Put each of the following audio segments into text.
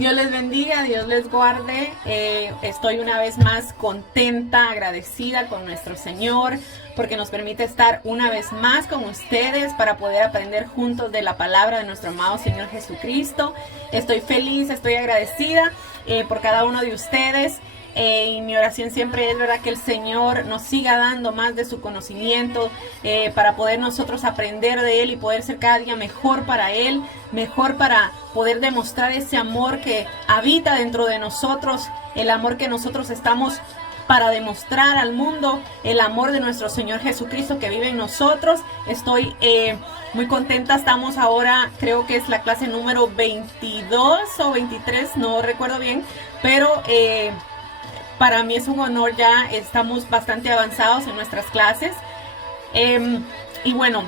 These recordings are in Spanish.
Dios les bendiga, Dios les guarde. Estoy una vez más contenta, agradecida con nuestro Señor, porque nos permite estar una vez más con ustedes para poder aprender juntos de la palabra de nuestro amado Señor Jesucristo. Estoy feliz, estoy agradecida por cada uno de ustedes. Y mi oración siempre es, ¿verdad?, que el Señor nos siga dando más de su conocimiento para poder nosotros aprender de Él y poder ser cada día mejor para Él, mejor para poder demostrar ese amor que habita dentro de nosotros, el amor que nosotros estamos para demostrar al mundo, el amor de nuestro Señor Jesucristo que vive en nosotros. Estoy muy contenta, estamos ahora, creo que es la clase número 22 o 23, no recuerdo bien, pero para mí es un honor, ya estamos bastante avanzados en nuestras clases. Y bueno,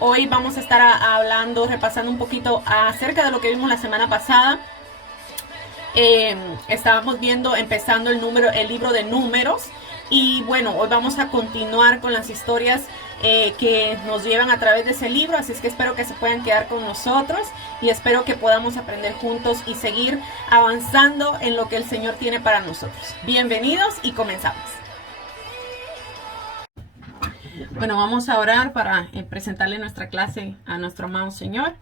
hoy vamos a estar hablando, repasando un poquito acerca de lo que vimos la semana pasada. Estábamos viendo, empezando el libro de Números. Y bueno, hoy vamos a continuar con las historias que nos llevan a través de ese libro, así es que espero que se puedan quedar con nosotros y espero que podamos aprender juntos y seguir avanzando en lo que el Señor tiene para nosotros. Bienvenidos y comenzamos. Bueno, vamos a orar para presentarle nuestra clase a nuestro amado Señor.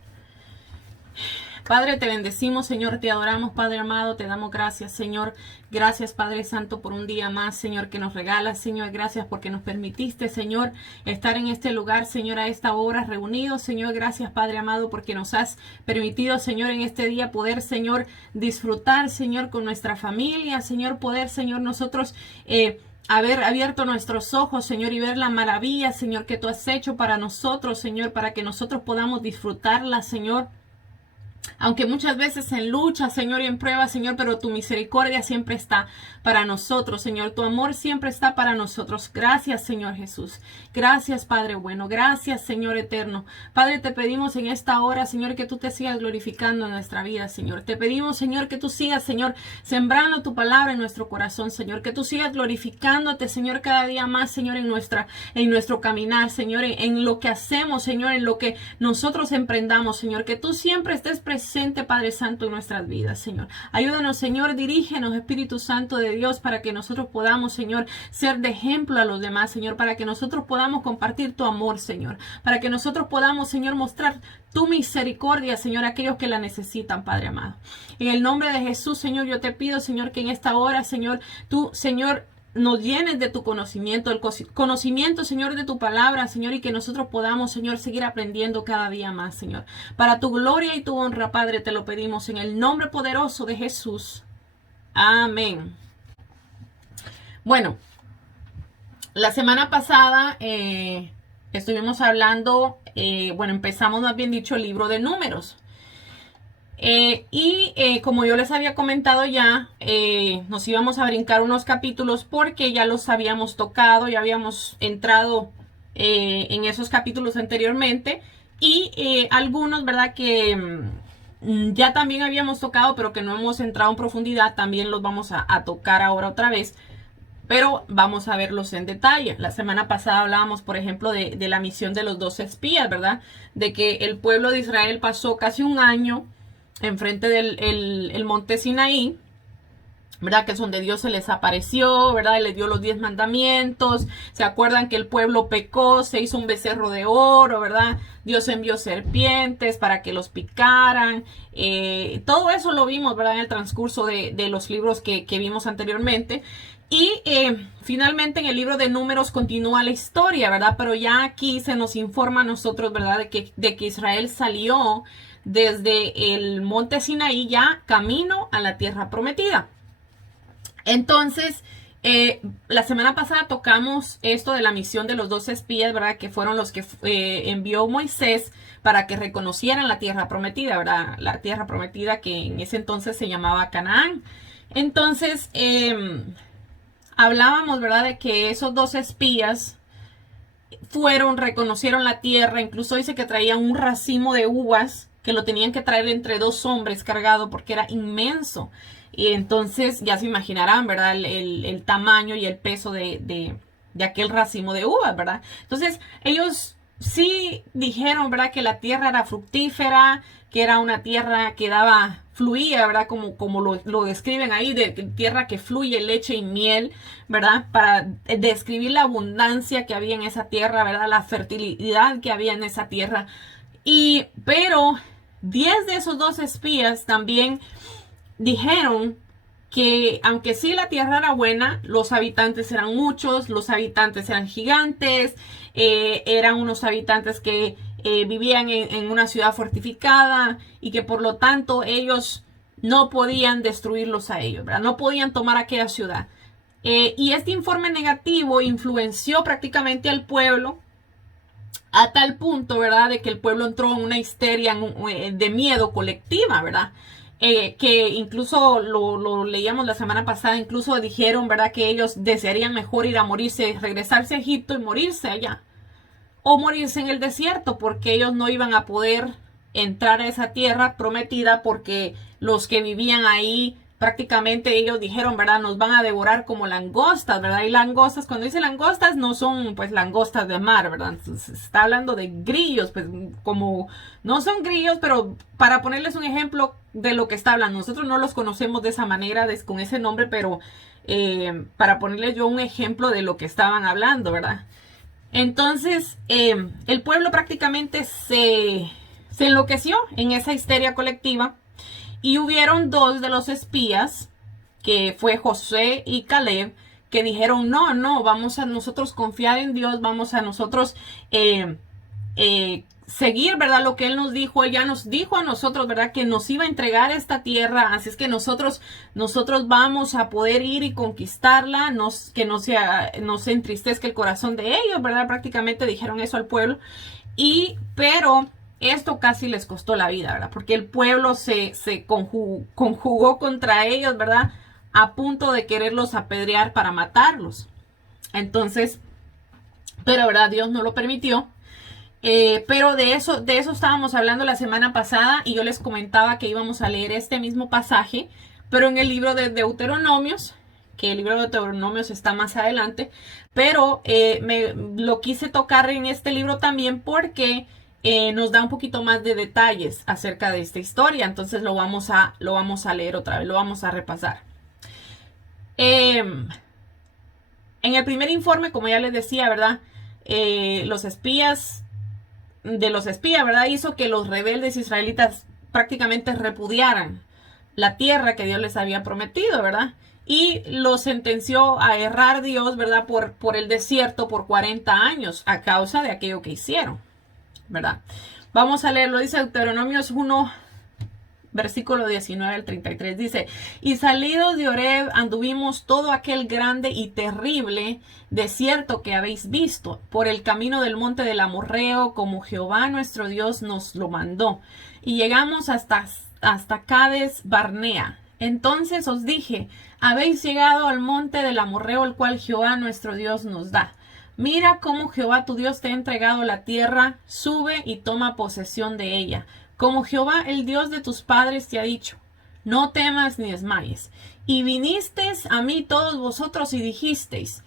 Padre, te bendecimos, Señor, te adoramos, Padre amado, te damos gracias, Señor. Gracias, Padre Santo, por un día más, Señor, que nos regalas, Señor. Gracias porque nos permitiste, Señor, estar en este lugar, Señor, a esta hora reunidos, Señor. Gracias, Padre amado, porque nos has permitido, Señor, en este día poder, Señor, disfrutar, Señor, con nuestra familia, Señor, poder, Señor, nosotros haber abierto nuestros ojos, Señor, y ver la maravilla, Señor, que tú has hecho para nosotros, Señor, para que nosotros podamos disfrutarla, Señor. Aunque muchas veces en lucha, Señor, y en prueba, Señor, pero tu misericordia siempre está para nosotros, Señor. Tu amor siempre está para nosotros. Gracias, Señor Jesús. Gracias, Padre bueno. Gracias, Señor eterno. Padre, te pedimos en esta hora, Señor, que tú te sigas glorificando en nuestra vida, Señor. Te pedimos, Señor, que tú sigas, Señor, sembrando tu palabra en nuestro corazón, Señor. Que tú sigas glorificándote, Señor, cada día más, Señor, en nuestro caminar, Señor, en lo que hacemos, Señor, en lo que nosotros emprendamos, Señor. Que tú siempre estés presente, Padre Santo, en nuestras vidas, Señor. Ayúdanos, Señor, dirígenos, Espíritu Santo de Dios, para que nosotros podamos, Señor, ser de ejemplo a los demás, Señor, para que nosotros podamos compartir tu amor, Señor, para que nosotros podamos, Señor, mostrar tu misericordia, Señor, a aquellos que la necesitan, Padre amado. En el nombre de Jesús, Señor, yo te pido, Señor, que en esta hora, Señor, tú, Señor, nos llenes de tu conocimiento, el conocimiento, Señor, de tu palabra, Señor, y que nosotros podamos, Señor, seguir aprendiendo cada día más, Señor. Para tu gloria y tu honra, Padre, te lo pedimos en el nombre poderoso de Jesús. Amén. Bueno, la semana pasada estuvimos hablando, empezamos, más bien dicho, el libro de Números. Como yo les había comentado ya, nos íbamos a brincar unos capítulos porque ya los habíamos tocado, ya habíamos entrado en esos capítulos anteriormente y algunos, ¿verdad?, que ya también habíamos tocado pero que no hemos entrado en profundidad, también los vamos a tocar ahora otra vez. Pero vamos a verlos en detalle. La semana pasada hablábamos, por ejemplo, de la misión de los 12 espías, ¿verdad? De que el pueblo de Israel pasó casi un año enfrente del el monte Sinaí, ¿verdad? Que es donde Dios se les apareció, ¿verdad? Y les dio los 10 mandamientos. ¿Se acuerdan que el pueblo pecó? Se hizo un becerro de oro, ¿verdad? Dios envió serpientes para que los picaran. Todo eso lo vimos, ¿verdad? En el transcurso de los libros que vimos anteriormente. Y finalmente en el libro de Números continúa la historia, ¿verdad? Pero ya aquí se nos informa a nosotros, ¿verdad? De que Israel salió desde el monte Sinaí ya camino a la tierra prometida. Entonces, la semana pasada tocamos esto de la misión de los 12 espías, ¿verdad? Que fueron los que envió Moisés para que reconocieran la tierra prometida, ¿verdad? La tierra prometida que en ese entonces se llamaba Canaán. Entonces, hablábamos, ¿verdad?, de que esos 12 espías reconocieron la tierra. Incluso dice que traían un racimo de uvas que lo tenían que traer entre 2 hombres cargado porque era inmenso. Y entonces ya se imaginarán, ¿verdad?, el tamaño y el peso de aquel racimo de uvas, ¿verdad? Entonces ellos sí dijeron, ¿verdad?, que la tierra era fructífera, que era una tierra que fluía, ¿verdad? Como lo describen ahí, de tierra que fluye leche y miel, ¿verdad? Para describir la abundancia que había en esa tierra, ¿verdad? La fertilidad que había en esa tierra. Pero 10 de esos 12 espías también dijeron que aunque sí la tierra era buena, los habitantes eran muchos, los habitantes eran gigantes, eran unos habitantes que vivían en una ciudad fortificada y que por lo tanto ellos no podían destruirlos a ellos, ¿verdad? No podían tomar aquella ciudad. Y este informe negativo influenció prácticamente al pueblo a tal punto, ¿verdad?, de que el pueblo entró en una histeria de miedo colectiva, ¿verdad? Que incluso lo leíamos la semana pasada, incluso dijeron, ¿verdad?, que ellos desearían mejor ir a morirse, regresarse a Egipto y morirse allá, o morirse en el desierto, porque ellos no iban a poder entrar a esa tierra prometida, porque los que vivían ahí prácticamente ellos dijeron, ¿verdad?, nos van a devorar como langostas, ¿verdad? Y langostas, cuando dice langostas, no son pues langostas de mar, ¿verdad? Entonces, está hablando de grillos, pues como no son grillos, pero para ponerles un ejemplo de lo que está hablando, nosotros no los conocemos de esa manera, con ese nombre, pero para ponerles yo un ejemplo de lo que estaban hablando, ¿verdad? Entonces, el pueblo prácticamente se enloqueció en esa histeria colectiva. Y hubieron 2 de los espías, que fue Josué y Caleb, que dijeron, no, vamos a nosotros confiar en Dios, vamos a nosotros seguir, ¿verdad?, lo que Él nos dijo. Él ya nos dijo a nosotros, ¿verdad?, que nos iba a entregar esta tierra, así es que nosotros vamos a poder ir y conquistarla, que no se entristezca el corazón de ellos, ¿verdad? Prácticamente dijeron eso al pueblo, pero esto casi les costó la vida, ¿verdad? Porque el pueblo se conjugó contra ellos, ¿verdad?, a punto de quererlos apedrear para matarlos. Entonces, pero, ¿verdad?, Dios no lo permitió. Pero de eso estábamos hablando la semana pasada, y yo les comentaba que íbamos a leer este mismo pasaje, pero en el libro de Deuteronomios, que el libro de Deuteronomios está más adelante, pero lo quise tocar en este libro también porque nos da un poquito más de detalles acerca de esta historia. Entonces lo vamos a leer otra vez, lo vamos a repasar. En el primer informe, como ya les decía, ¿verdad?, los espías, ¿verdad?, hizo que los rebeldes israelitas prácticamente repudiaran la tierra que Dios les había prometido, ¿verdad? Y los sentenció a errar Dios, ¿verdad?, por el desierto por 40 años a causa de aquello que hicieron, ¿verdad? Vamos a leerlo, dice Deuteronomios 1, versículo 19 al 33, dice: y salidos de Horeb anduvimos todo aquel grande y terrible desierto que habéis visto, por el camino del monte del Amorreo, como Jehová nuestro Dios nos lo mandó, y llegamos hasta Cades Barnea. Entonces os dije: habéis llegado al monte del Amorreo, el cual Jehová nuestro Dios nos da. Mira cómo Jehová tu Dios te ha entregado la tierra, sube y toma posesión de ella, como Jehová el Dios de tus padres te ha dicho. No temas ni desmayes. Y vinisteis a mí todos vosotros y dijisteis: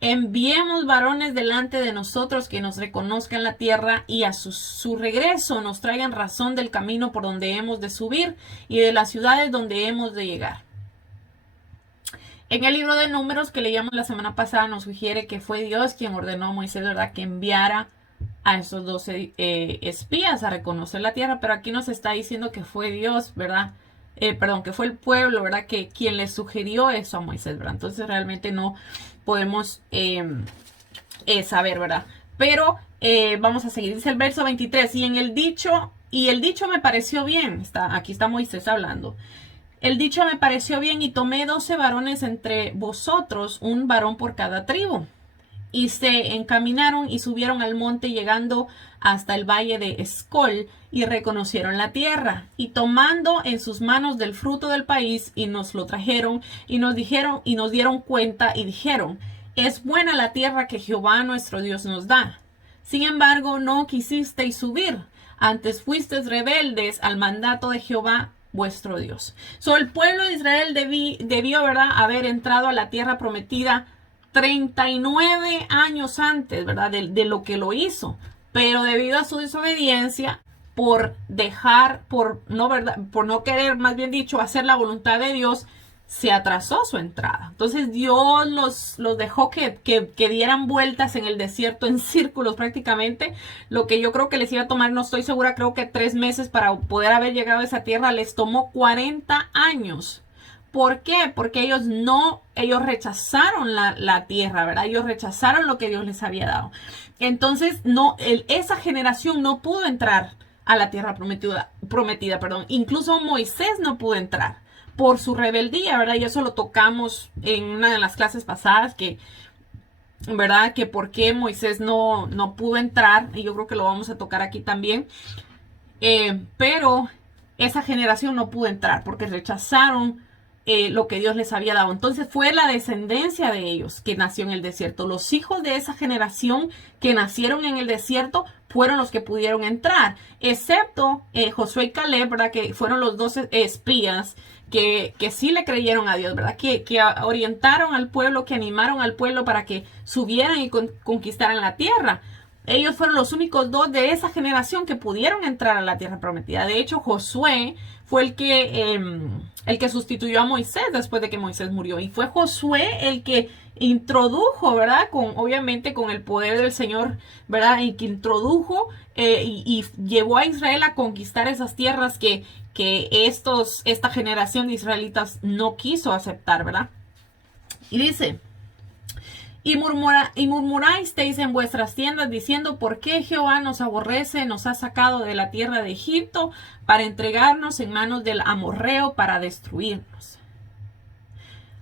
enviemos varones delante de nosotros que nos reconozcan la tierra, y a su regreso nos traigan razón del camino por donde hemos de subir y de las ciudades donde hemos de llegar. En el libro de Números que leíamos la semana pasada nos sugiere que fue Dios quien ordenó a Moisés, ¿verdad?, que enviara a esos 12 espías a reconocer la tierra, pero aquí nos está diciendo que fue Dios, ¿verdad? Que fue el pueblo, ¿verdad?, que quien le sugirió eso a Moisés, ¿verdad? Entonces realmente no podemos saber, ¿verdad? Pero vamos a seguir. Dice el verso 23, y el dicho me pareció bien. Aquí está Moisés hablando. El dicho me pareció bien, y tomé 12 varones entre vosotros, un varón por cada tribu. Y se encaminaron y subieron al monte, llegando hasta el valle de Escol, y reconocieron la tierra, y tomando en sus manos del fruto del país, y nos lo trajeron, y nos dieron cuenta, y dijeron: es buena la tierra que Jehová nuestro Dios nos da. Sin embargo, no quisisteis subir, antes fuisteis rebeldes al mandato de Jehová vuestro Dios. El pueblo de Israel debió, ¿verdad?, haber entrado a la tierra prometida 39 años antes, ¿verdad?, de lo que lo hizo. Pero debido a su desobediencia, por dejar, por no querer, más bien dicho, hacer la voluntad de Dios, se atrasó su entrada. Entonces Dios los dejó que dieran vueltas en el desierto en círculos prácticamente. Lo que yo creo que les iba a tomar, no estoy segura, creo que 3 meses para poder haber llegado a esa tierra, les tomó 40 años. ¿Por qué? Porque ellos rechazaron la tierra, ¿verdad? Ellos rechazaron lo que Dios les había dado. Entonces, esa generación no pudo entrar a la tierra prometida, perdón. Incluso Moisés no pudo entrar por su rebeldía, ¿verdad? Y eso lo tocamos en una de las clases pasadas, ¿verdad? Que por qué Moisés no pudo entrar, y yo creo que lo vamos a tocar aquí también. Pero esa generación no pudo entrar porque rechazaron lo que Dios les había dado. Entonces fue la descendencia de ellos que nació en el desierto. Los hijos de esa generación que nacieron en el desierto fueron los que pudieron entrar, excepto Josué y Caleb, ¿verdad? Que fueron los 12 espías que sí le creyeron a Dios, ¿verdad? Que orientaron al pueblo, que animaron al pueblo para que subieran y conquistaran la tierra. Ellos fueron los únicos 2 de esa generación que pudieron entrar a la tierra prometida. De hecho, Josué fue el que sustituyó a Moisés después de que Moisés murió. Y fue Josué el que introdujo, ¿verdad? Obviamente con el poder del Señor, ¿verdad? Y que introdujo y llevó a Israel a conquistar esas tierras que esta generación de israelitas no quiso aceptar, ¿verdad? Y dice: y murmurasteis en vuestras tiendas diciendo: ¿por qué Jehová nos aborrece, nos ha sacado de la tierra de Egipto para entregarnos en manos del amorreo para destruirnos?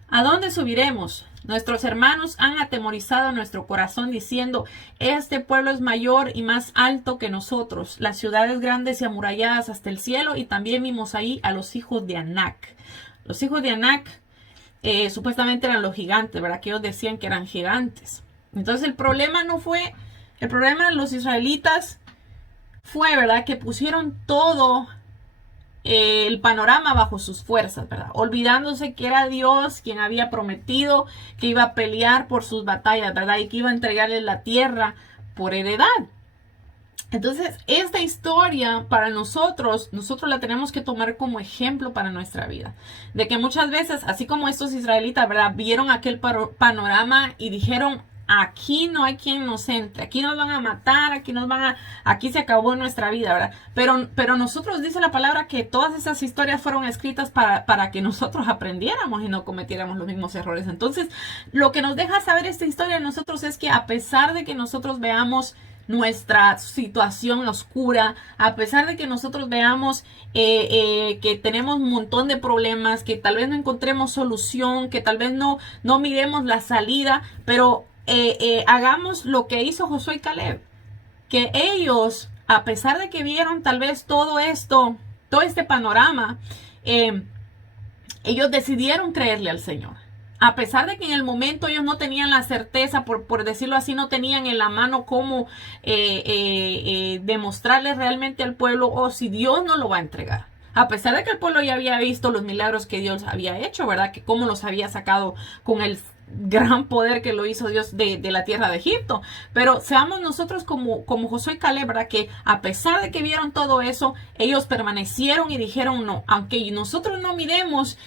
¿A dónde subiremos? Nuestros hermanos han atemorizado nuestro corazón diciendo: este pueblo es mayor y más alto que nosotros, las ciudades grandes y amuralladas hasta el cielo. Y también vimos ahí a los hijos de Anac. Los hijos de Anac supuestamente eran los gigantes, ¿verdad? Que ellos decían que eran gigantes. Entonces el problema de los israelitas fue, ¿verdad? Que pusieron todo el panorama bajo sus fuerzas, ¿verdad? Olvidándose que era Dios quien había prometido que iba a pelear por sus batallas, ¿verdad? Y que iba a entregarles la tierra por heredad. Entonces, esta historia para nosotros la tenemos que tomar como ejemplo para nuestra vida. De que muchas veces, así como estos israelitas, ¿verdad? Vieron aquel panorama y dijeron: aquí no hay quien nos entre, aquí nos van a matar, aquí se acabó nuestra vida, ¿verdad? Pero nosotros, dice la palabra, que todas esas historias fueron escritas para que nosotros aprendiéramos y no cometiéramos los mismos errores. Entonces, lo que nos deja saber esta historia de nosotros es que a pesar de que nosotros veamos nuestra situación oscura, a pesar de que nosotros veamos que tenemos un montón de problemas, que tal vez no encontremos solución, que tal vez no miremos la salida, pero hagamos lo que hizo Josué y Caleb, que ellos, a pesar de que vieron tal vez todo este panorama, ellos decidieron creerle al Señor. A pesar de que en el momento ellos no tenían la certeza, por decirlo así, no tenían en la mano cómo demostrarle realmente al pueblo si Dios no lo va a entregar. A pesar de que el pueblo ya había visto los milagros que Dios había hecho, ¿verdad? Que cómo los había sacado con el gran poder que lo hizo Dios de la tierra de Egipto. Pero seamos nosotros como Josué y Caleb, ¿verdad? Que a pesar de que vieron todo eso, ellos permanecieron y dijeron: no, aunque nosotros no miremos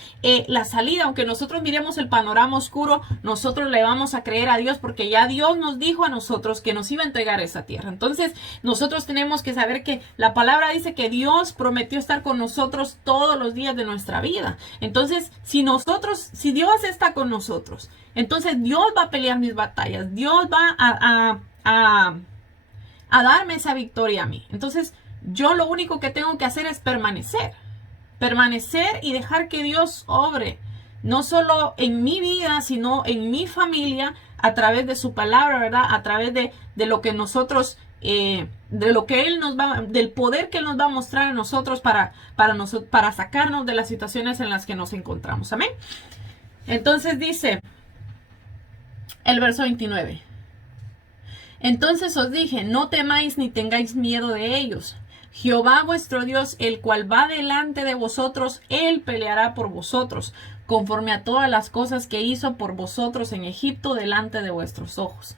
la salida, aunque nosotros miremos el panorama oscuro, nosotros le vamos a creer a Dios, porque ya Dios nos dijo a nosotros que nos iba a entregar esa tierra. Entonces nosotros tenemos que saber que la palabra dice que Dios prometió estar con nosotros todos los días de nuestra vida. Entonces, si Dios está con nosotros, entonces Dios va a pelear mis batallas. Dios va a darme esa victoria a mí. Entonces yo lo único que tengo que hacer es permanecer y dejar que Dios obre, no solo en mi vida, sino en mi familia, a través de su palabra, ¿verdad? A través de lo que nosotros, de lo que Él nos va, del poder que Él nos va a mostrar a nosotros para sacarnos de las situaciones en las que nos encontramos. Amén. Entonces dice el verso 29. Entonces os dije: no temáis ni tengáis miedo de ellos. Jehová vuestro Dios, el cual va delante de vosotros, Él peleará por vosotros, conforme a todas las cosas que hizo por vosotros en Egipto delante de vuestros ojos.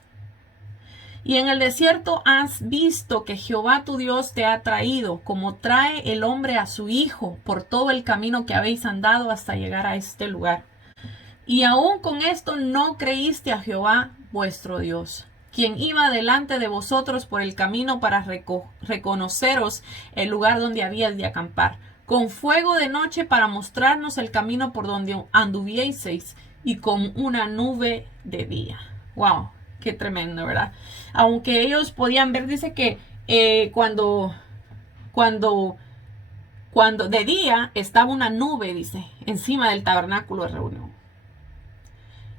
Y en el desierto has visto que Jehová tu Dios te ha traído, como trae el hombre a su hijo, por todo el camino que habéis andado hasta llegar a este lugar. Y aún con esto no creíste a Jehová vuestro Dios, quien iba delante de vosotros por el camino para reconoceros el lugar donde habíais de acampar, con fuego de noche para mostrarnos el camino por donde anduvieseis, y con una nube de día. Wow, qué tremendo, ¿verdad? Aunque ellos podían ver, dice que cuando de día estaba una nube, dice, encima del tabernáculo de reunión.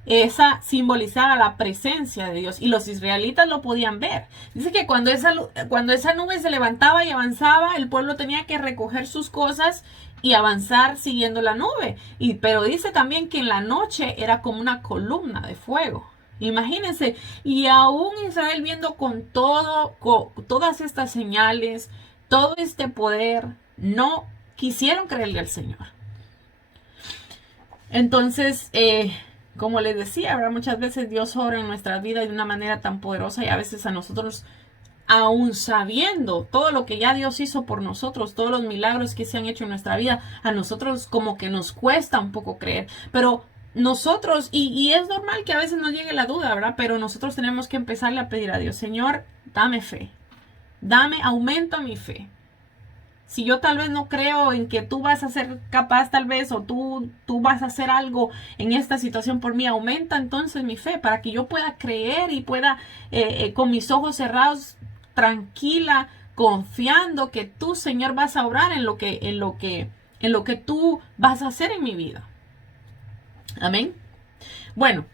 Esa simbolizaba la presencia de Dios y los israelitas lo podían ver. Dice que cuando esa nube se levantaba y avanzaba, el pueblo tenía que recoger sus cosas y avanzar siguiendo la nube. Pero dice también que en la noche era como una columna de fuego. Imagínense, y aún Israel viendo con todas estas señales, todo este poder, no quisieron creerle al Señor. Entonces, como les decía, ¿verdad? Muchas veces Dios obra en nuestras vidas de una manera tan poderosa y a veces a nosotros, aún sabiendo todo lo que ya Dios hizo por nosotros, todos los milagros que se han hecho en nuestra vida, a nosotros como que nos cuesta un poco creer. Pero nosotros, y es normal que a veces nos llegue la duda, ¿verdad? Pero nosotros tenemos que empezarle a pedir a Dios, Señor, dame fe, aumenta mi fe. Si yo tal vez no creo en que tú vas a ser capaz tal vez o tú vas a hacer algo en esta situación por mí, aumenta entonces mi fe para que yo pueda creer y pueda con mis ojos cerrados, tranquila, confiando que tú, Señor, vas a obrar en lo que tú vas a hacer en mi vida. Amén. Bueno,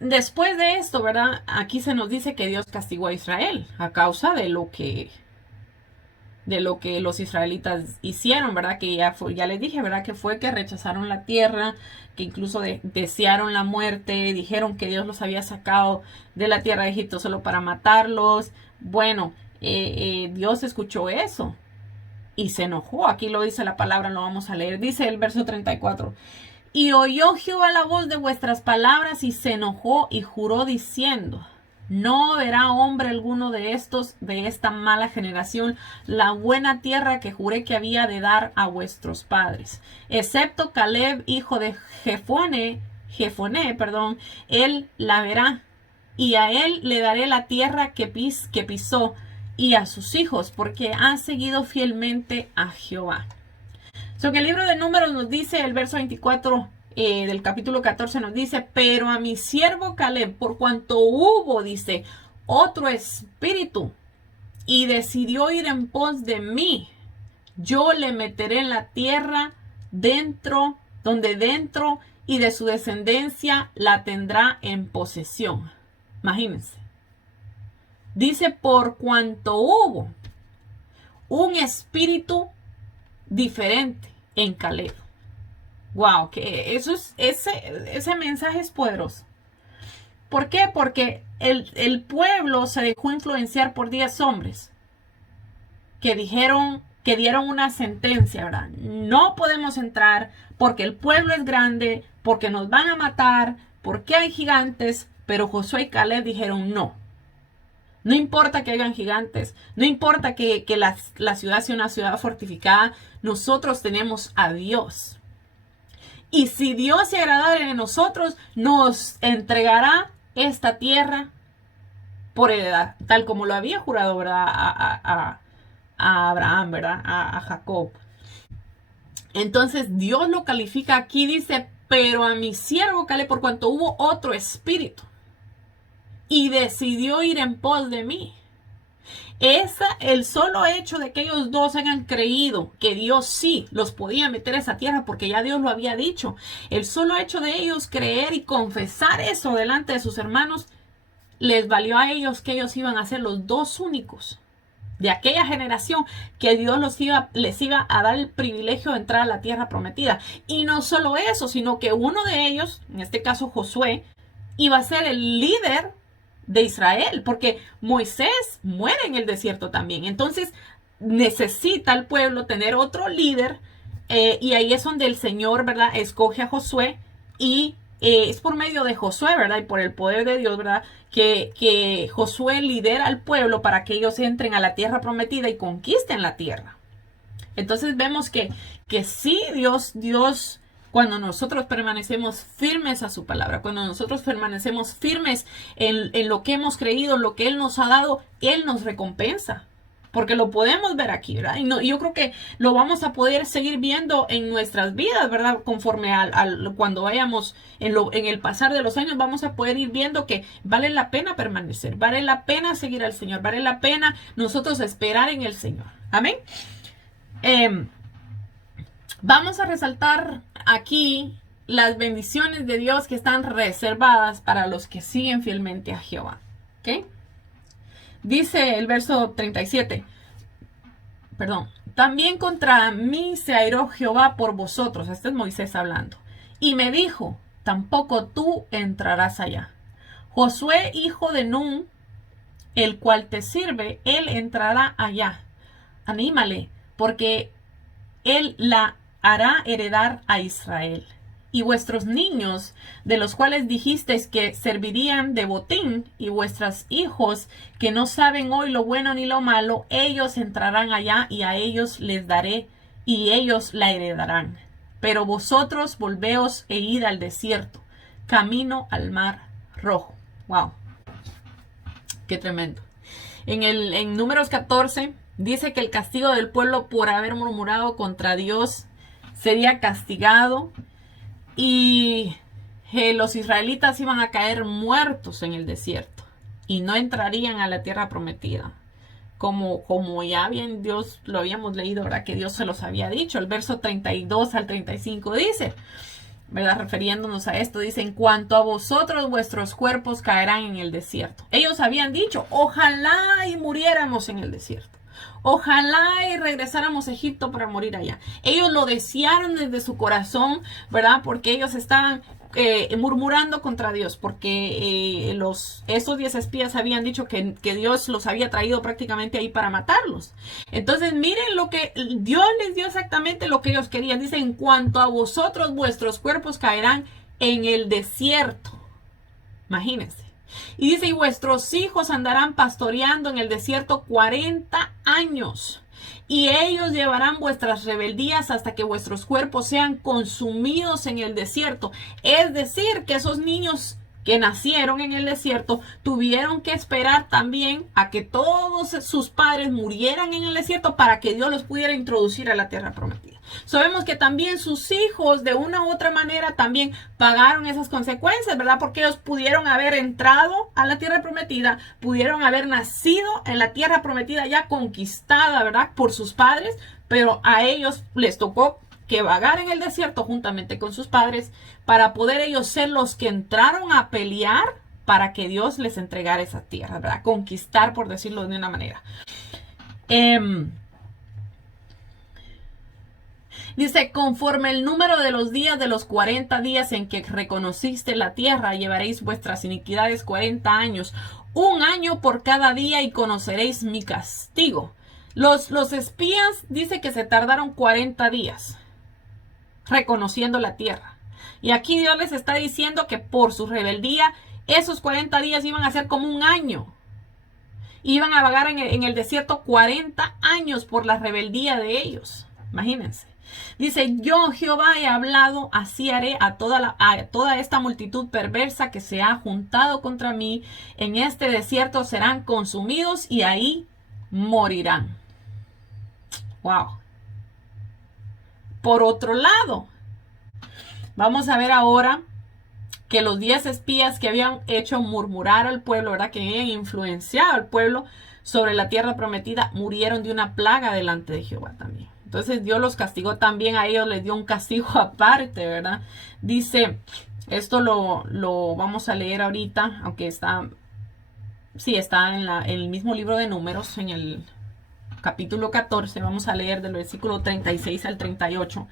después de esto, ¿verdad? Aquí se nos dice que Dios castigó a Israel a causa de lo que los israelitas hicieron, ¿verdad? Que ya les dije, ¿verdad? Que fue que rechazaron la tierra, que incluso desearon la muerte, dijeron que Dios los había sacado de la tierra de Egipto solo para matarlos. Bueno, Dios escuchó eso y se enojó. Aquí lo dice la palabra, lo vamos a leer. Dice el verso 34. Y oyó Jehová la voz de vuestras palabras y se enojó y juró diciendo: no verá hombre alguno de esta mala generación la buena tierra que juré que había de dar a vuestros padres, excepto Caleb, hijo de Jefoné, él la verá, y a él le daré la tierra que pisó, y a sus hijos, porque han seguido fielmente a Jehová. Que el libro de Números nos dice, el verso 24 del capítulo 14 nos dice: pero a mi siervo Caleb, por cuanto hubo, dice, otro espíritu, y decidió ir en pos de mí, yo le meteré en la tierra donde dentro, y de su descendencia la tendrá en posesión. Imagínense. Dice, por cuanto hubo un espíritu diferente en Caleb. Wow, que ese mensaje es poderoso. ¿Por qué? Porque el pueblo se dejó influenciar por 10 hombres que dieron una sentencia, ¿verdad? No podemos entrar porque el pueblo es grande, porque nos van a matar, porque hay gigantes. Pero Josué y Caleb dijeron no. No importa que hayan gigantes, no importa que la ciudad sea una ciudad fortificada, nosotros tenemos a Dios. Y si Dios se agradara de nosotros, nos entregará esta tierra por heredad, tal como lo había jurado, ¿verdad? A Abraham, ¿verdad? A Jacob. Entonces Dios lo califica aquí, dice: pero a mi siervo Caleb, por cuanto hubo otro espíritu, y decidió ir en pos de mí. El solo hecho de que ellos dos hayan creído que Dios sí los podía meter a esa tierra, porque ya Dios lo había dicho, el solo hecho de ellos creer y confesar eso delante de sus hermanos, les valió a ellos que ellos iban a ser los dos únicos de aquella generación que Dios les iba a dar el privilegio de entrar a la tierra prometida. Y no solo eso, sino que uno de ellos, en este caso Josué, iba a ser el líder de Israel, porque Moisés muere en el desierto también. Entonces necesita el pueblo tener otro líder, y ahí es donde el Señor, ¿verdad?, escoge a Josué y es por medio de Josué, ¿verdad? Y por el poder de Dios, ¿verdad? Que Josué lidera al pueblo para que ellos entren a la tierra prometida y conquisten la tierra. Entonces vemos que sí, Dios, cuando nosotros permanecemos firmes a su palabra, cuando nosotros permanecemos firmes en lo que hemos creído, lo que Él nos ha dado, Él nos recompensa. Porque lo podemos ver aquí, ¿verdad? Y no, yo creo que lo vamos a poder seguir viendo en nuestras vidas, ¿verdad? Conforme cuando vayamos en el pasar de los años, vamos a poder ir viendo que vale la pena permanecer, vale la pena seguir al Señor, vale la pena nosotros esperar en el Señor. Amén. Vamos a resaltar aquí las bendiciones de Dios que están reservadas para los que siguen fielmente a Jehová. ¿Ok? Dice el verso 37. También contra mí se airó Jehová por vosotros. Este es Moisés hablando. Y me dijo, tampoco tú entrarás allá. Josué, hijo de Nun, el cual te sirve, él entrará allá. Anímale, porque él la hará heredar a Israel. Y vuestros niños, de los cuales dijisteis que servirían de botín, y vuestros hijos, que no saben hoy lo bueno ni lo malo, ellos entrarán allá, y a ellos les daré, y ellos la heredarán. Pero vosotros volveos e id al desierto, camino al mar rojo. Wow, qué tremendo. En Números 14 dice que el castigo del pueblo por haber murmurado contra Dios sería castigado, y los israelitas iban a caer muertos en el desierto y no entrarían a la tierra prometida. Como ya bien Dios lo habíamos leído, ¿verdad? Que Dios se los había dicho. El verso 32 al 35 dice, ¿verdad? Refiriéndonos a esto, dice, en cuanto a vosotros, vuestros cuerpos caerán en el desierto. Ellos habían dicho, ojalá y muriéramos en el desierto. Ojalá y regresáramos a Egipto para morir allá. Ellos lo desearon desde su corazón, ¿verdad? Porque ellos estaban murmurando contra Dios, porque esos 10 espías habían dicho que Dios los había traído prácticamente ahí para matarlos. Entonces miren lo que Dios les dio, exactamente lo que ellos querían. Dice, en cuanto a vosotros, vuestros cuerpos caerán en el desierto. Imagínense. Y dice, y vuestros hijos andarán pastoreando en el desierto 40 años. Y ellos llevarán vuestras rebeldías hasta que vuestros cuerpos sean consumidos en el desierto. Es decir, que esos niños que nacieron en el desierto tuvieron que esperar también a que todos sus padres murieran en el desierto para que Dios los pudiera introducir a la tierra prometida. Sabemos que también sus hijos de una u otra manera también pagaron esas consecuencias, ¿verdad? Porque ellos pudieron haber entrado a la tierra prometida, pudieron haber nacido en la tierra prometida ya conquistada, ¿verdad? Por sus padres, pero a ellos les tocó que vagar en el desierto juntamente con sus padres para poder ellos ser los que entraron a pelear para que Dios les entregara esa tierra, ¿verdad? Conquistar, por decirlo de una manera. Dice, conforme el número de los días de los 40 días en que reconociste la tierra, llevaréis vuestras iniquidades 40 años, 1 año por cada día, y conoceréis mi castigo. Los espías dice que se tardaron 40 días reconociendo la tierra. Y aquí Dios les está diciendo que por su rebeldía, esos 40 días iban a ser como 1 año. Iban a vagar en el desierto 40 años por la rebeldía de ellos. Imagínense. Dice, yo Jehová he hablado, así haré a toda esta multitud perversa que se ha juntado contra mí. En este desierto serán consumidos y ahí morirán. Wow. Por otro lado, vamos a ver ahora que los 10 espías que habían hecho murmurar al pueblo, ¿verdad? Que habían influenciado al pueblo sobre la tierra prometida, murieron de una plaga delante de Jehová también. Entonces Dios los castigó también, a ellos les dio un castigo aparte, ¿verdad? Dice, esto lo vamos a leer ahorita, aunque está en el mismo libro de Números, en el capítulo 14, vamos a leer del versículo 36 al 38.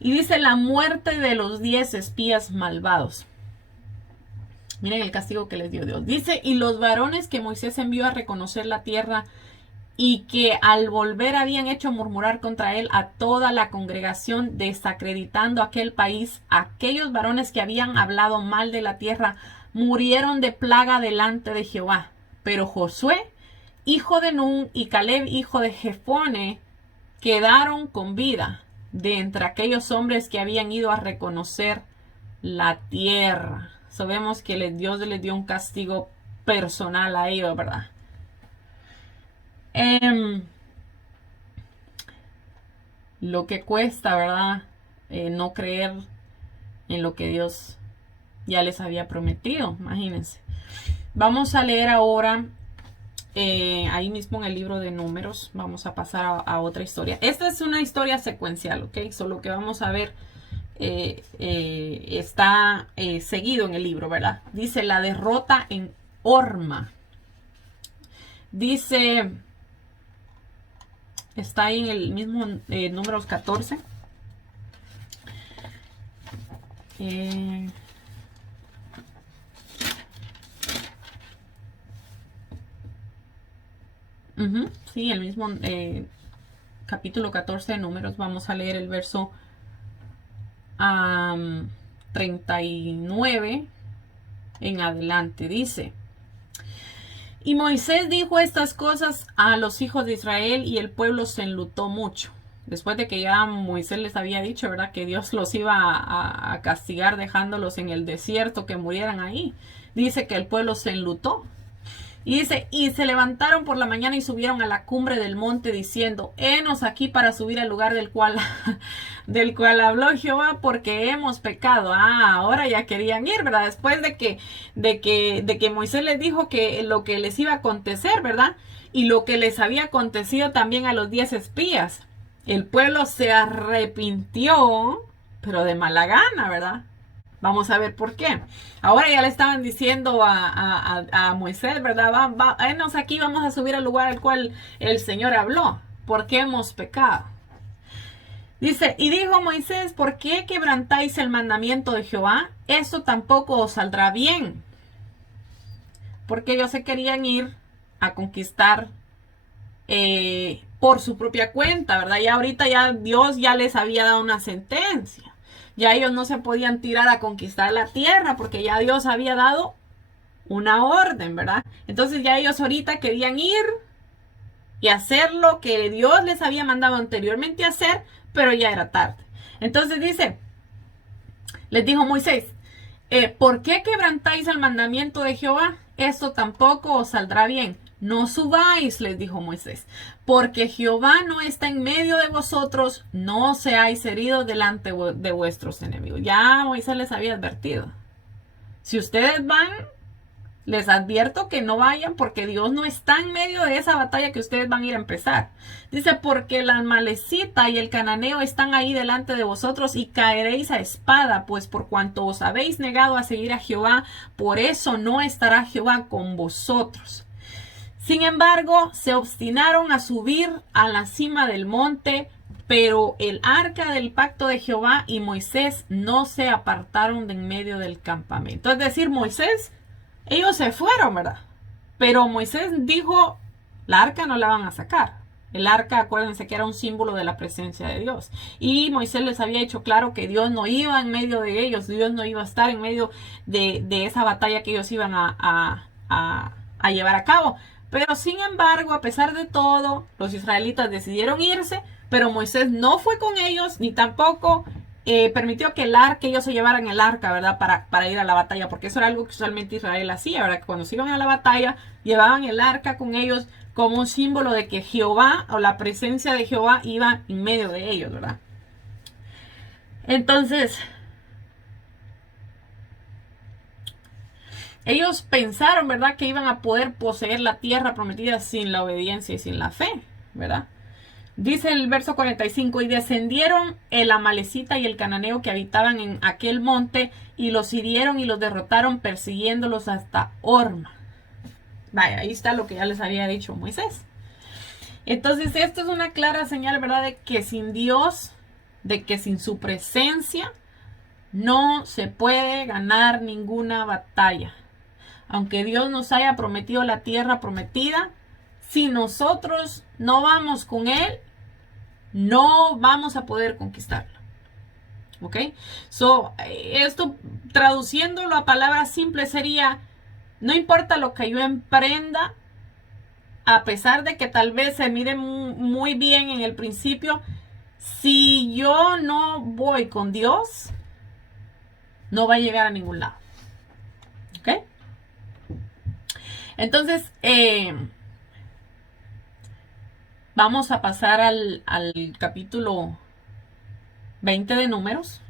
Y dice, la muerte de los 10 espías malvados. Miren el castigo que les dio Dios. Dice, y los varones que Moisés envió a reconocer la tierra y que al volver habían hecho murmurar contra él a toda la congregación, desacreditando aquel país. Aquellos varones que habían hablado mal de la tierra murieron de plaga delante de Jehová. Pero Josué, hijo de Nun, y Caleb, hijo de Jefone, quedaron con vida de entre aquellos hombres que habían ido a reconocer la tierra. Sabemos que Dios les dio un castigo personal a ellos, ¿verdad? Lo que cuesta, ¿verdad? No creer en lo que Dios ya les había prometido, imagínense. Vamos a leer ahora, ahí mismo en el libro de Números, vamos a pasar a otra historia. Esta es una historia secuencial, ¿ok? Solo que vamos a ver está seguido en el libro, ¿verdad? Dice la derrota en Horma. Dice... Está ahí en el mismo Números 14. Sí, el mismo capítulo 14 de Números. Vamos a leer el verso 39 en adelante. Dice: y Moisés dijo estas cosas a los hijos de Israel, y el pueblo se enlutó mucho. Después de que ya Moisés les había dicho, ¿verdad?, que Dios los iba a castigar dejándolos en el desierto, que murieran ahí. Dice que el pueblo se enlutó. Y dice, y se levantaron por la mañana y subieron a la cumbre del monte diciendo: henos aquí para subir al lugar del cual habló Jehová, porque hemos pecado. Ahora ya querían ir, ¿verdad? Después de que Moisés les dijo que lo que les iba a acontecer, ¿verdad? Y lo que les había acontecido también a los 10 espías. El pueblo se arrepintió, pero de mala gana, ¿verdad? Vamos a ver por qué. Ahora ya le estaban diciendo a Moisés, ¿verdad? Venos aquí, vamos a subir al lugar al cual el Señor habló, porque hemos pecado. Dice, y dijo Moisés: ¿por qué quebrantáis el mandamiento de Jehová? Eso tampoco os saldrá bien. Porque ellos se querían ir a conquistar por su propia cuenta, ¿verdad? Y ahorita ya Dios ya les había dado una sentencia. Ya ellos no se podían tirar a conquistar la tierra porque ya Dios había dado una orden, ¿verdad? Entonces ya ellos ahorita querían ir y hacer lo que Dios les había mandado anteriormente hacer, pero ya era tarde. Entonces dice, les dijo Moisés: ¿por qué quebrantáis el mandamiento de Jehová? Esto tampoco os saldrá bien. No subáis, les dijo Moisés, porque Jehová no está en medio de vosotros, no seáis heridos delante de vuestros enemigos. Ya Moisés les había advertido. Si ustedes van, les advierto que no vayan, porque Dios no está en medio de esa batalla que ustedes van a ir a empezar. Dice, porque la amalecita y el cananeo están ahí delante de vosotros, y caeréis a espada, pues por cuanto os habéis negado a seguir a Jehová, por eso no estará Jehová con vosotros. Sin embargo, se obstinaron a subir a la cima del monte, pero el arca del pacto de Jehová y Moisés no se apartaron de en medio del campamento. Es decir, Moisés, ellos se fueron, ¿verdad? Pero Moisés dijo, la arca no la van a sacar. El arca, acuérdense que era un símbolo de la presencia de Dios. Y Moisés les había hecho claro que Dios no iba en medio de ellos, Dios no iba a estar en medio de esa batalla que ellos iban a llevar a cabo. Pero sin embargo, a pesar de todo, los israelitas decidieron irse, pero Moisés no fue con ellos, ni tampoco permitió que ellos se llevaran el arca, ¿verdad? Para ir a la batalla, porque eso era algo que usualmente Israel hacía, ¿verdad? Que cuando se iban a la batalla, llevaban el arca con ellos como un símbolo de que Jehová, o la presencia de Jehová, iba en medio de ellos, ¿verdad? Entonces, ellos pensaron, ¿verdad?, que iban a poder poseer la tierra prometida sin la obediencia y sin la fe, ¿verdad? Dice el verso 45, y descendieron el amalecita y el cananeo que habitaban en aquel monte, y los hirieron y los derrotaron, persiguiéndolos hasta Horma. Vaya, ahí está lo que ya les había dicho Moisés. Entonces, esto es una clara señal, ¿verdad?, de que sin Dios, de que sin su presencia, no se puede ganar ninguna batalla. Aunque Dios nos haya prometido la tierra prometida, si nosotros no vamos con Él, no vamos a poder conquistarlo. ¿Ok? So, esto traduciéndolo a palabras simples sería, no importa lo que yo emprenda, a pesar de que tal vez se mire muy bien en el principio, si yo no voy con Dios, no va a llegar a ningún lado. ¿Ok? Entonces, vamos a pasar al capítulo 20 de Números.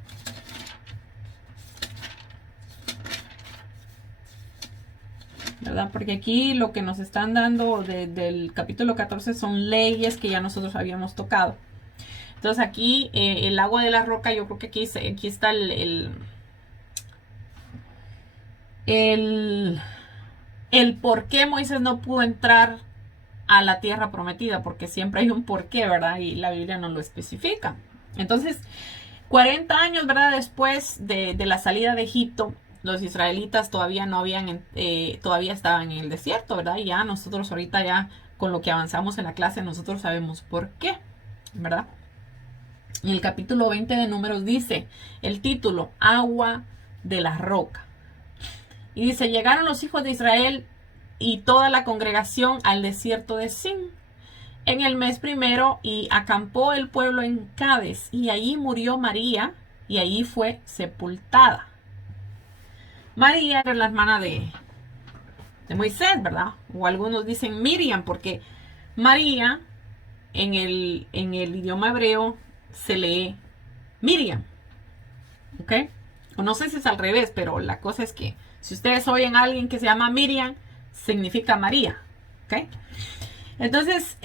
¿Verdad? Porque aquí lo que nos están dando del capítulo 14 son leyes que ya nosotros habíamos tocado. Entonces aquí el agua de la roca, yo creo que aquí está el por qué Moisés no pudo entrar a la tierra prometida, porque siempre hay un por qué, ¿verdad? Y la Biblia no lo especifica. Entonces, 40 años, ¿verdad? Después de la salida de Egipto, los israelitas todavía no habían, todavía estaban en el desierto, ¿verdad? Y ya nosotros ahorita ya con lo que avanzamos en la clase, nosotros sabemos por qué, ¿verdad? En el capítulo 20 de Números dice el título, agua de la roca. Y dice, llegaron los hijos de Israel y toda la congregación al desierto de Sin en el mes primero, y acampó el pueblo en Cades, y allí murió María, y allí fue sepultada. María era la hermana de Moisés, ¿verdad? O algunos dicen Miriam, porque María en el idioma hebreo se lee Miriam. ¿Ok? O no sé si es al revés, pero la cosa es que si ustedes oyen a alguien que se llama Miriam, significa María. ¿Ok? Entonces,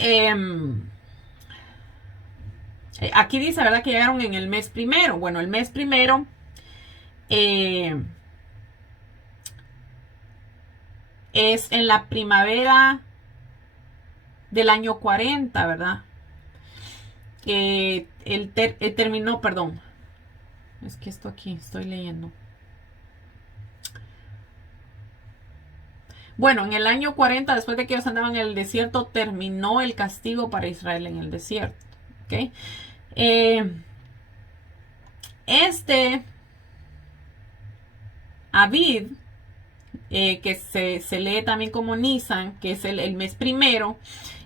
aquí dice, ¿verdad? Que llegaron en el mes primero. Bueno, el mes primero es en la primavera del año 40, ¿verdad? Terminó, perdón. Es que esto aquí estoy leyendo. Bueno, en el año 40, después de que ellos andaban en el desierto, terminó el castigo para Israel en el desierto. ¿Ok? Abid, que se lee también como Nisan, que es el mes primero,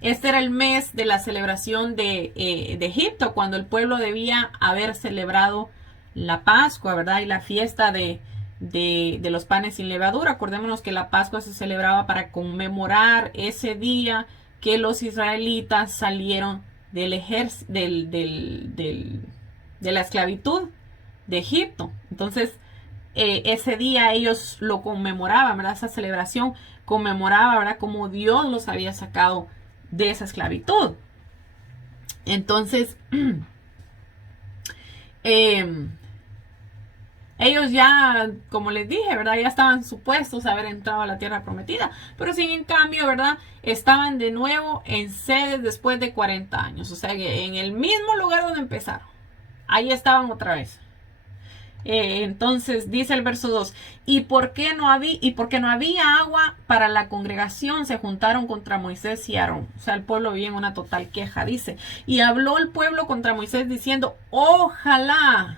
este era el mes de la celebración de Egipto, cuando el pueblo debía haber celebrado la Pascua, ¿verdad? Y la fiesta de los panes sin levadura. Acordémonos que la Pascua se celebraba para conmemorar ese día que los israelitas salieron del de la esclavitud de Egipto. Entonces, ese día ellos lo conmemoraban, ¿verdad? Esa celebración conmemoraba, ¿verdad? Como Dios los había sacado de esa esclavitud. Entonces, ellos ya, como les dije, ¿verdad? Ya estaban supuestos a haber entrado a la tierra prometida. Pero sin en cambio, ¿verdad? Estaban de nuevo en sedes después de 40 años. O sea que en el mismo lugar donde empezaron. Ahí estaban otra vez. Entonces dice el verso 2, y porque no había agua para la congregación, se juntaron contra Moisés y Aarón. O sea, el pueblo vivía en una total queja, dice. Y habló el pueblo contra Moisés diciendo, ojalá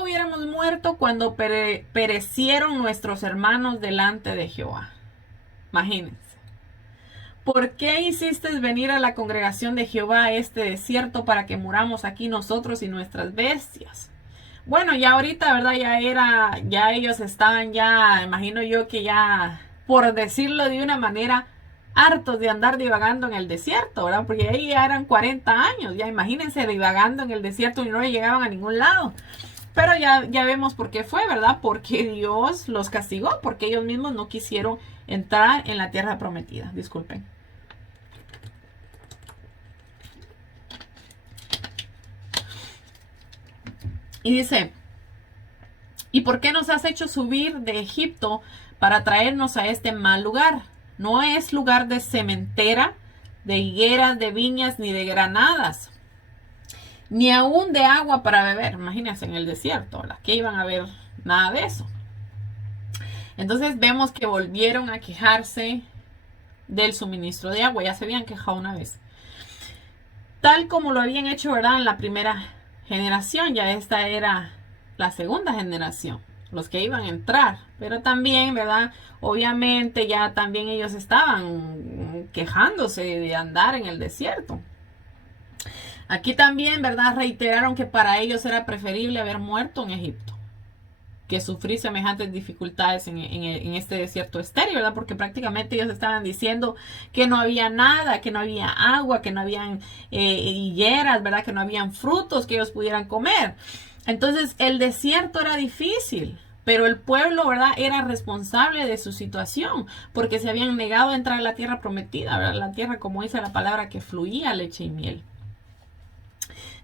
hubiéramos muerto cuando perecieron nuestros hermanos delante de Jehová. Imagínense. ¿Por qué hiciste venir a la congregación de Jehová a este desierto para que muramos aquí nosotros y nuestras bestias? Bueno, ya ahorita, ¿verdad? Ya ellos estaban imagino yo que ya, por decirlo de una manera, hartos de andar divagando en el desierto, ¿verdad? Porque ahí ya eran 40 años, ya imagínense divagando en el desierto y no llegaban a ningún lado. Pero ya vemos por qué fue, ¿verdad? Porque Dios los castigó, porque ellos mismos no quisieron entrar en la tierra prometida. Disculpen. Y dice, ¿y por qué nos has hecho subir de Egipto para traernos a este mal lugar? No es lugar de cementera, de higueras, de viñas, ni de granadas, ni aún de agua para beber. Imagínense en el desierto, ¿verdad? Que iban a ver nada de eso. Entonces vemos que volvieron a quejarse del suministro de agua. Ya se habían quejado una vez. Tal como lo habían hecho, ¿verdad? En la primera generación, ya esta era la segunda generación, los que iban a entrar. Pero también, ¿verdad? Obviamente ya también ellos estaban quejándose de andar en el desierto. Aquí también, ¿verdad? Reiteraron que para ellos era preferible haber muerto en Egipto que sufrir semejantes dificultades en este desierto estéril, ¿verdad? Porque prácticamente ellos estaban diciendo que no había nada, que no había agua, que no habían higueras, ¿verdad? Que no habían frutos que ellos pudieran comer. Entonces el desierto era difícil, pero el pueblo, ¿verdad? Era responsable de su situación, porque se habían negado a entrar a la tierra prometida, ¿verdad? La tierra, como dice la palabra, que fluía leche y miel.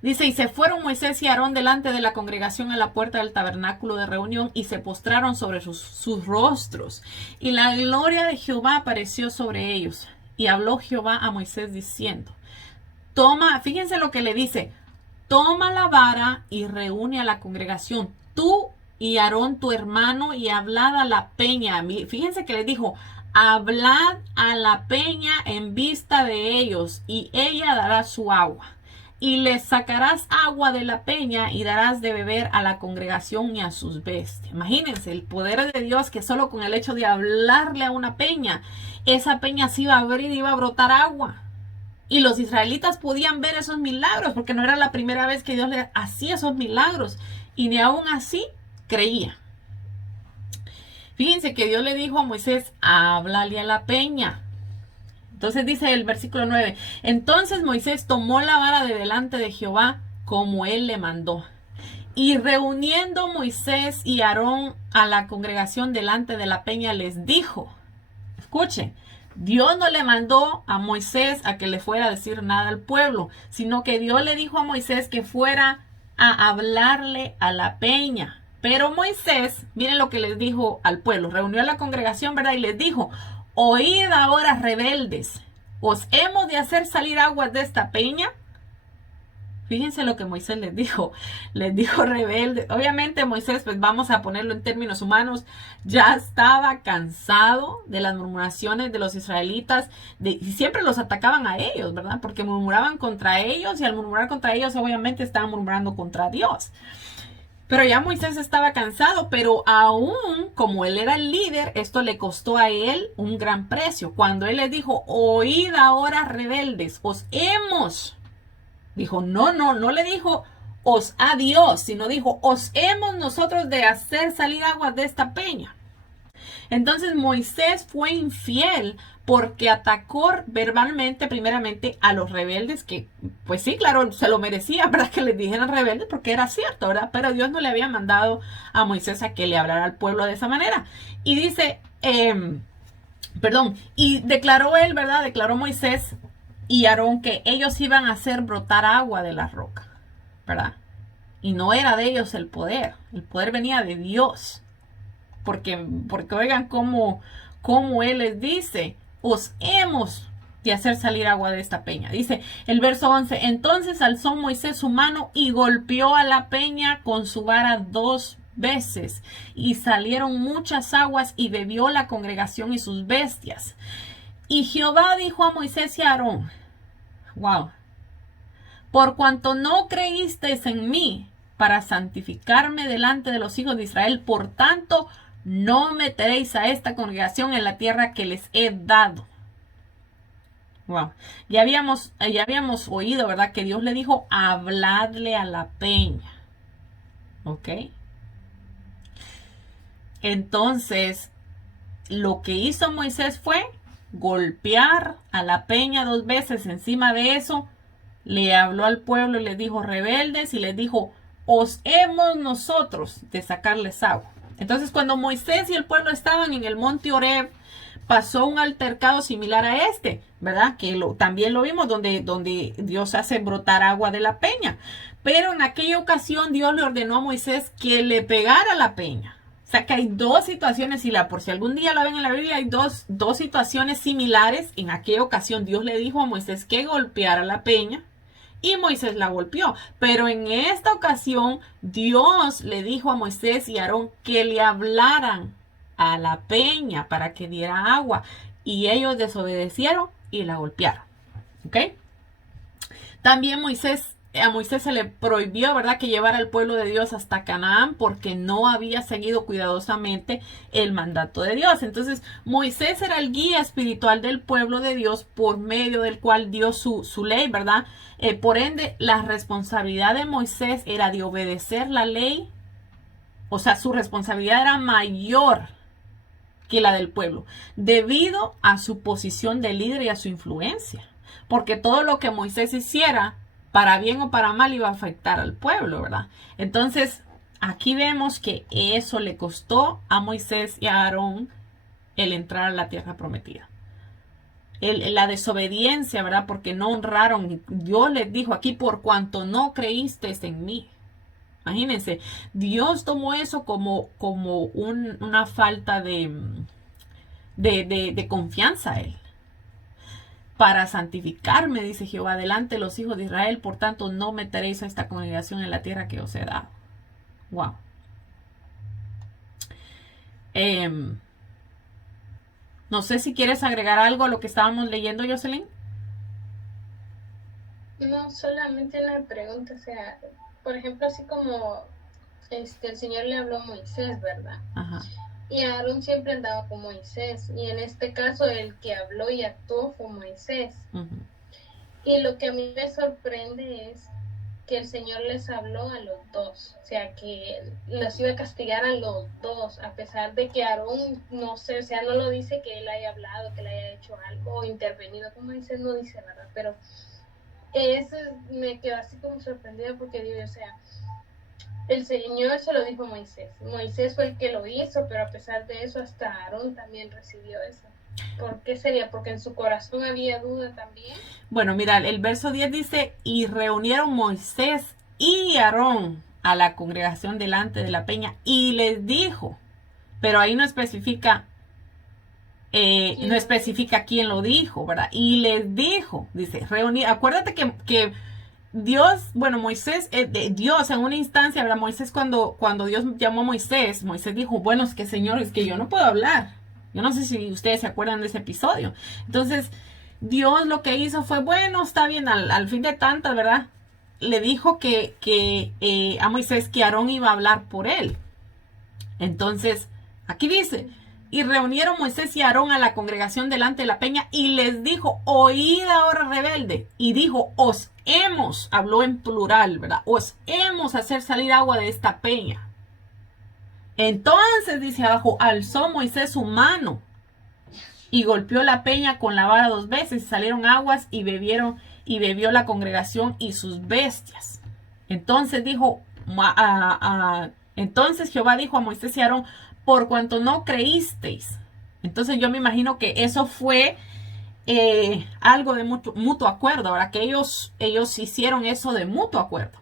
Dice, y se fueron Moisés y Aarón delante de la congregación a la puerta del tabernáculo de reunión y se postraron sobre sus rostros. Y la gloria de Jehová apareció sobre ellos. Y habló Jehová a Moisés diciendo, toma, fíjense lo que le dice, toma la vara y reúne a la congregación, tú y Aarón tu hermano, y hablad a la peña. Fíjense que le dijo, hablad a la peña en vista de ellos, y ella dará su agua. Y les sacarás agua de la peña y darás de beber a la congregación y a sus bestias. Imagínense el poder de Dios, que solo con el hecho de hablarle a una peña, esa peña se iba a abrir y iba a brotar agua. Y los israelitas podían ver esos milagros, porque no era la primera vez que Dios les hacía esos milagros. Y ni aún así creía. Fíjense que Dios le dijo a Moisés, háblale a la peña. Entonces dice el versículo 9, entonces Moisés tomó la vara de delante de Jehová como él le mandó. Y reuniendo Moisés y Aarón a la congregación delante de la peña les dijo, escuchen, Dios no le mandó a Moisés a que le fuera a decir nada al pueblo, sino que Dios le dijo a Moisés que fuera a hablarle a la peña. Pero Moisés, miren lo que les dijo al pueblo, reunió a la congregación, ¿verdad? Y les dijo, oíd ahora, rebeldes, ¿os hemos de hacer salir aguas de esta peña? Fíjense lo que Moisés les dijo rebeldes. Obviamente Moisés, pues vamos a ponerlo en términos humanos, ya estaba cansado de las murmuraciones de los israelitas, y siempre los atacaban a ellos, ¿verdad? Porque murmuraban contra ellos, y al murmurar contra ellos obviamente estaban murmurando contra Dios. Pero ya Moisés estaba cansado, pero aún como él era el líder, esto le costó a él un gran precio. Cuando él les dijo, oíd ahora, rebeldes, os hemos, dijo, no le dijo, os a Dios, sino dijo, os hemos nosotros de hacer salir aguas de esta peña. Entonces Moisés fue infiel porque atacó verbalmente primeramente a los rebeldes, que pues sí, claro, se lo merecía, ¿verdad? Que les dijeran rebeldes, porque era cierto, ¿verdad? Pero Dios no le había mandado a Moisés a que le hablara al pueblo de esa manera. Y dice, y declaró él, ¿verdad? Declaró Moisés y Aarón que ellos iban a hacer brotar agua de la roca, ¿verdad? Y no era de ellos el poder venía de Dios. Porque oigan cómo él les dice, os hemos de hacer salir agua de esta peña. Dice el verso 11, entonces alzó Moisés su mano y golpeó a la peña con su vara 2 veces, y salieron muchas aguas, y bebió la congregación y sus bestias. Y Jehová dijo a Moisés y a Aarón, wow, por cuanto no creísteis en mí para santificarme delante de los hijos de Israel, por tanto, no meteréis a esta congregación en la tierra que les he dado. Wow. Ya habíamos oído, ¿verdad? Que Dios le dijo, habladle a la peña. ¿Ok? Entonces, lo que hizo Moisés fue golpear a la peña 2 veces. Encima de eso, le habló al pueblo y les dijo, rebeldes, y les dijo, os hemos nosotros de sacarles agua. Entonces, cuando Moisés y el pueblo estaban en el monte Horeb, pasó un altercado similar a este, ¿verdad? Que también lo vimos, donde Dios hace brotar agua de la peña. Pero en aquella ocasión Dios le ordenó a Moisés que le pegara a la peña. O sea que hay 2 situaciones, por si algún día lo ven en la Biblia, hay dos situaciones similares. En aquella ocasión Dios le dijo a Moisés que golpeara la peña, y Moisés la golpeó. Pero en esta ocasión Dios le dijo a Moisés y a Aarón que le hablaran a la peña para que diera agua. Y ellos desobedecieron y la golpearon. ¿Ok? También a Moisés se le prohibió, ¿verdad?, que llevara al pueblo de Dios hasta Canaán porque no había seguido cuidadosamente el mandato de Dios. Entonces, Moisés era el guía espiritual del pueblo de Dios por medio del cual dio su ley, ¿verdad? Por ende, la responsabilidad de Moisés era de obedecer la ley. O sea, su responsabilidad era mayor que la del pueblo, debido a su posición de líder y a su influencia. Porque todo lo que Moisés hiciera, para bien o para mal, iba a afectar al pueblo, ¿verdad? Entonces, aquí vemos que eso le costó a Moisés y a Aarón el entrar a la tierra prometida. La desobediencia, ¿verdad? Porque no honraron. Dios les dijo aquí, por cuanto no creísteis en mí. Imagínense, Dios tomó eso como una falta de confianza a él. Para santificarme, dice Jehová, delante de los hijos de Israel, por tanto no meteréis a esta congregación en la tierra que os he dado. Wow. No sé si quieres agregar algo a lo que estábamos leyendo, Jocelyn. No, solamente una pregunta, o sea, por ejemplo, así como el Señor le habló a Moisés, ¿verdad? Ajá. Y Aarón siempre andaba con Moisés, y en este caso el que habló y actuó fue Moisés. Y lo que a mí me sorprende es que el Señor les habló a los dos, o sea, que los iba a castigar a los dos, a pesar de que Aarón, no sé, o sea, no lo dice que él haya hablado, que le haya hecho algo o intervenido, como dice, no dice, ¿verdad? Pero eso me quedó así como sorprendida porque digo, o sea, el Señor se lo dijo a Moisés. Moisés fue el que lo hizo, pero a pesar de eso, hasta Aarón también recibió eso. ¿Por qué sería? Porque en su corazón había duda también. Bueno, mira, el verso 10 dice, y reunieron Moisés y Aarón a la congregación delante de la peña y les dijo, pero ahí no especifica quién lo dijo, ¿verdad? Y les dijo, dice, reunir, acuérdate que Dios, bueno, Moisés, Dios en una instancia, ¿verdad? Moisés cuando Dios llamó a Moisés, Moisés dijo, bueno, es que Señor, es que yo no puedo hablar. Yo no sé si ustedes se acuerdan de ese episodio. Entonces, Dios lo que hizo fue, bueno, está bien, al fin de tantas, ¿verdad? Le dijo que a Moisés que Aarón iba a hablar por él. Entonces, aquí dice, y reunieron Moisés y Aarón a la congregación delante de la peña y les dijo, oíd ahora rebelde. Y dijo, os hemos, habló en plural, ¿verdad? Os hemos hacer salir agua de esta peña. Entonces, dice abajo, alzó Moisés su mano y golpeó la peña con la vara 2 veces y salieron aguas y bebió la congregación y sus bestias. Entonces dijo, entonces Jehová dijo a Moisés y Aarón, por cuanto no creísteis. Entonces yo me imagino que eso fue algo de mutuo acuerdo, ¿verdad? Que ellos hicieron eso de mutuo acuerdo.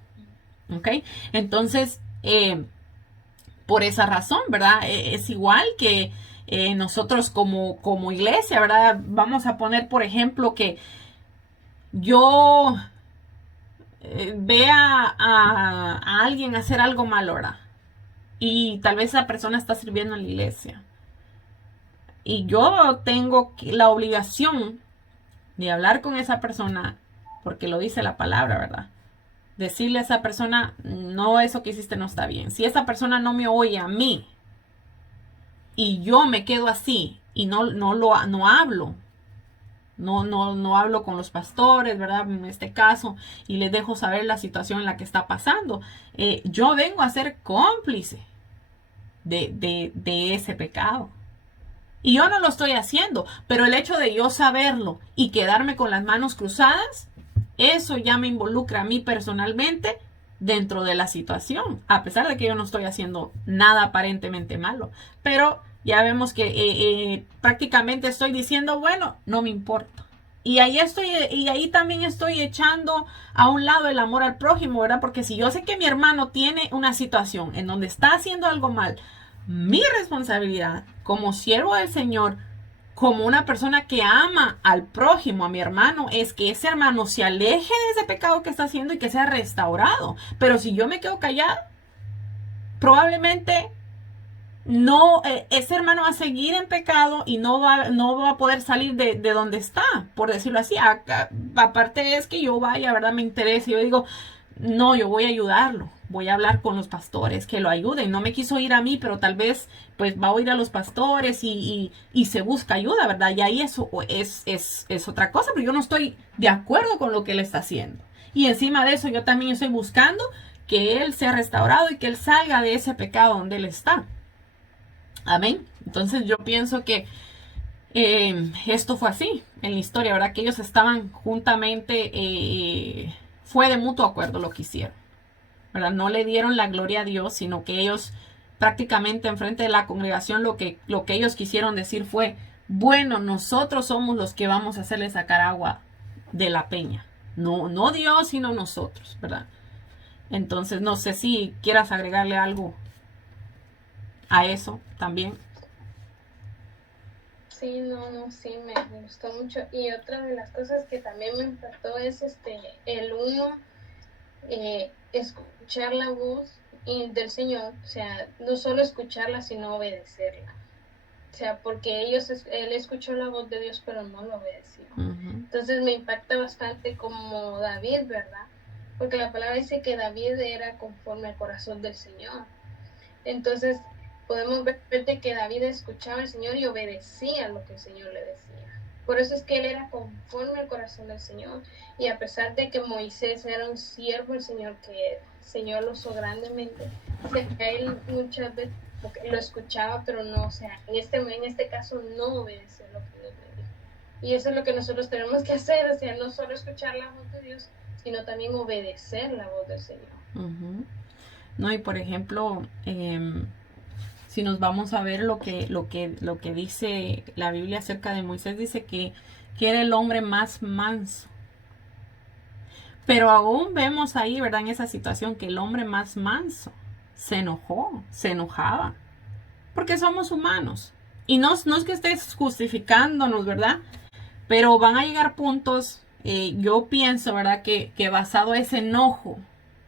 ¿Ok? Entonces, por esa razón, ¿verdad? Es igual que nosotros como iglesia, ¿verdad? Vamos a poner, por ejemplo, que yo vea a alguien hacer algo malo, ¿verdad? Y tal vez esa persona está sirviendo en la iglesia. Y yo tengo la obligación de hablar con esa persona, porque lo dice la palabra, ¿verdad? Decirle a esa persona, no, eso que hiciste no está bien. Si esa persona no me oye a mí y yo me quedo así y no hablo, no hablo con los pastores, ¿verdad? En este caso, y les dejo saber la situación en la que está pasando, yo vengo a ser cómplice de ese pecado. Y yo no lo estoy haciendo, pero el hecho de yo saberlo y quedarme con las manos cruzadas, eso ya me involucra a mí personalmente dentro de la situación, a pesar de que yo no estoy haciendo nada aparentemente malo. Pero ya vemos que prácticamente estoy diciendo, bueno, no me importa. Y ahí también estoy echando a un lado el amor al prójimo, ¿verdad? Porque si yo sé que mi hermano tiene una situación en donde está haciendo algo mal, mi responsabilidad como siervo del Señor, como una persona que ama al prójimo, a mi hermano, es que ese hermano se aleje de ese pecado que está haciendo y que sea restaurado. Pero si yo me quedo callada, probablemente no, ese hermano va a seguir en pecado y no va a poder salir de donde está, por decirlo así. Aparte es que yo vaya, ¿verdad? Me interesa. Yo digo, no, yo voy a ayudarlo. Voy a hablar con los pastores que lo ayuden. No me quiso ir a mí, pero tal vez pues va a ir a los pastores y se busca ayuda, ¿verdad? Y ahí eso es otra cosa, pero yo no estoy de acuerdo con lo que él está haciendo. Y encima de eso yo también estoy buscando que él sea restaurado y que él salga de ese pecado donde él está. Amén. Entonces yo pienso que esto fue así en la historia, ¿verdad? Que ellos estaban juntamente, fue de mutuo acuerdo lo que hicieron, ¿verdad? No le dieron la gloria a Dios, sino que ellos prácticamente enfrente de la congregación lo que ellos quisieron decir fue, bueno, nosotros somos los que vamos a hacerle sacar agua de la peña. No Dios, sino nosotros, ¿verdad? Entonces no sé si quieras agregarle algo a eso también. Sí, no, sí, me gustó mucho. Y otra de las cosas que también me impactó es el uno, escuchar la voz del Señor, o sea, no solo escucharla, sino obedecerla. O sea, porque él escuchó la voz de Dios, pero no lo obedeció. Entonces me impacta bastante como David, ¿verdad? Porque la palabra dice que David era conforme al corazón del Señor. Entonces podemos ver que David escuchaba al Señor y obedecía lo que el Señor le decía. Por eso es que él era conforme al corazón del Señor. Y a pesar de que Moisés era un siervo del Señor, que el Señor lo usó grandemente, o sea, que él muchas veces lo escuchaba, pero no, o sea, en este caso no obedecer lo que Dios le dijo. Y eso es lo que nosotros tenemos que hacer, o sea, no solo escuchar la voz de Dios, sino también obedecer la voz del Señor. No, y por ejemplo, si nos vamos a ver lo que dice la Biblia acerca de Moisés, dice que era el hombre más manso. Pero aún vemos ahí, ¿verdad? En esa situación que el hombre más manso se enojaba. Porque somos humanos. Y no es que estés justificándonos, ¿verdad? Pero van a llegar puntos, yo pienso, ¿verdad? Que basado en ese enojo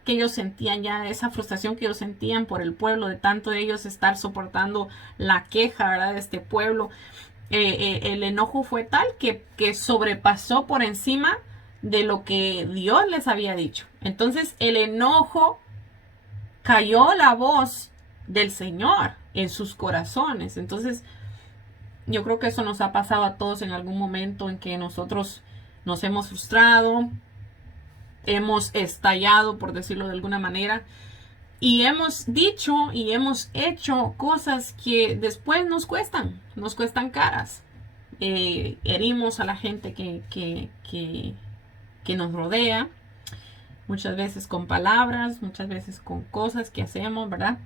que ellos sentían ya, esa frustración que ellos sentían por el pueblo, de tanto de ellos estar soportando la queja, ¿verdad? De este pueblo, el enojo fue tal que sobrepasó por encima de lo que Dios les había dicho. Entonces el enojo cayó la voz del Señor en sus corazones. Entonces yo creo que eso nos ha pasado a todos en algún momento en que nosotros nos hemos frustrado, hemos estallado, por decirlo de alguna manera, y hemos dicho y hemos hecho cosas que después nos cuestan caras. Herimos a la gente que nos rodea, muchas veces con palabras, muchas veces con cosas que hacemos, ¿verdad?